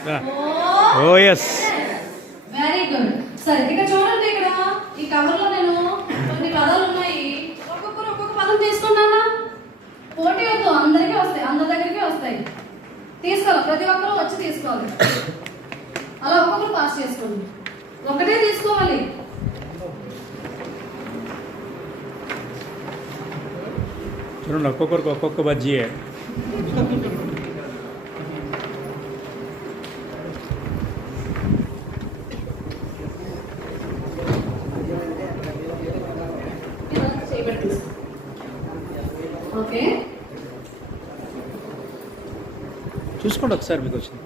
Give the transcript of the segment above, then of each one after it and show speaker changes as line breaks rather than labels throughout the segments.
ఓ yes
very good సరే ఇక చూడండి ఇక్కడ. ఈ కవర్లో నేను కొన్ని పదాలు ఉన్నాయి. ఒక్కొక్కరు ఒక్కొక్క పదం తీసుకున్నానా? పోటీ వద్దు అందరికీ వస్తాయి. అందరి దగ్గరికి వస్తాయి. తీసుకోవాలి. ప్రతి ఒక్కరు వచ్చి తీసుకోవాలి. అలా ఒక్కొక్కరు పాస్ చేసుకోండి. ఒకటే తీసుకోవాలి.
చూడండి ఒక్కొక్కరికి ఒక్కొక్క బజ్జీయే.
ఓకే.
చూసుకోండి ఒకసారి మీకు వచ్చింది.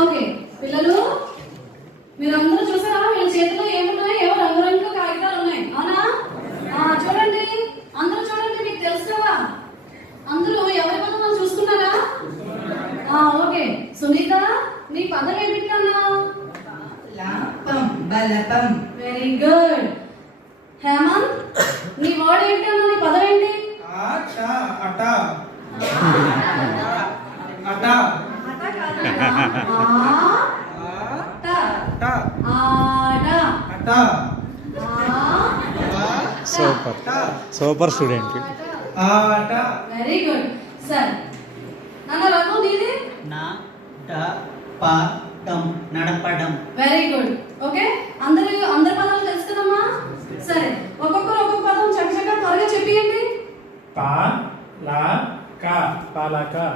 ఓకే పిల్లలు మీరందరూ చూసారా? వీళ్ళ చేతిలో ఏమున్నాయి? ఏవో రంగురంగుల కాగితాలు ఉన్నాయి. అవునా? చూడండి. అందరూ చూడండి మీకు తెలుసు కదా? అందరూ ఎవరి పదం చూసుకున్నారా ఓకే. సునీత నీ పదం
లాపం బలపం.
వెరీ గుడ్ హేమంత్ నీ వర్డ్ ఏంటన్నా నీ పదం ఏంటి?
అట. అట.
ఆట కాదన్నా. ఆ,
ఆట
ట. ఆట
అట.
ఆ,
సూపర్. Super student.
ఆట
వెరీ గుడ్ సరే నాన్న రఘు నీది?
నా డ ప డం నడపడం.
వెరీ గుడ్ ఓకే
ला का पाला का